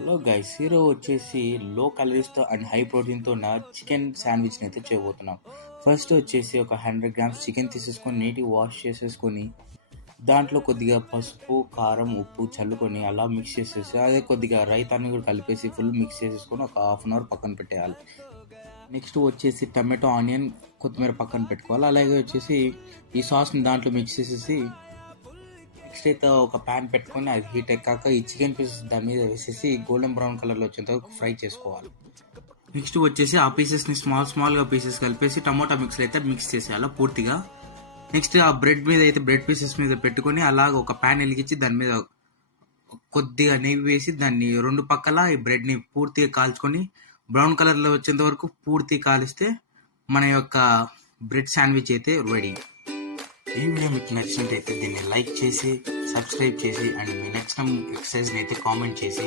Hello guys, ఈరోజు వచ్చేసి లో క్యాలరీస్తో అండ్ హై ప్రోటీన్తో ఉన్న చికెన్ శాండ్విచ్ని అయితే చేయబోతున్నాం. ఫస్ట్ వచ్చేసి ఒక 100 గ్రామ్స్ చికెన్ తీసేసుకొని నీట్గా వాష్ చేసేసుకొని దాంట్లో కొద్దిగా పసుపు, కారం, ఉప్పు చల్లుకొని అలా మిక్స్ చేసేసి అదే కొద్దిగా రైతాన్ని కూడా కలిపేసి ఫుల్ మిక్స్ చేసేసుకొని ఒక హాఫ్ అన్ అవర్ పక్కన పెట్టేయాలి. నెక్స్ట్ వచ్చేసి టమాటో, ఆనియన్, కొత్తిమీర పక్కన పెట్టుకోవాలి. అలాగే వచ్చేసి ఈ సాస్ని దాంట్లో మిక్స్ చేసేసి నెక్స్ట్ అయితే ఒక ప్యాన్ పెట్టుకొని అది హీట్ ఎక్కాక ఈ చికెన్ పీసెస్ దాని మీద వేసేసి గోల్డెన్ బ్రౌన్ కలర్లో వచ్చేంత వరకు ఫ్రై చేసుకోవాలి. నెక్స్ట్ వచ్చేసి ఆ పీసెస్ని స్మాల్గా పీసెస్ కలిపేసి టమాటా మిక్స్లో అయితే మిక్స్ చేసేయాలి పూర్తిగా. నెక్స్ట్ ఆ బ్రెడ్ మీద అయితే బ్రెడ్ పీసెస్ మీద పెట్టుకొని అలాగ ఒక ప్యాన్ వెలిగించి దాని మీద కొద్దిగా నెయ్యి వేసి దాన్ని రెండు పక్కల ఈ బ్రెడ్ని పూర్తిగా కాల్చుకొని బ్రౌన్ కలర్లో వచ్చేంత వరకు పూర్తి కాలిస్తే మన యొక్క బ్రెడ్ శాండ్విచ్ అయితే రెడీ. ఈ వీడియో మీకు నచ్చినట్టయితే దీన్ని లైక్ చేసి, సబ్స్క్రైబ్ చేసి అండ్ మీ నెక్స్ట్ ఎక్సర్సైజ్ని అయితే కామెంట్ చేసి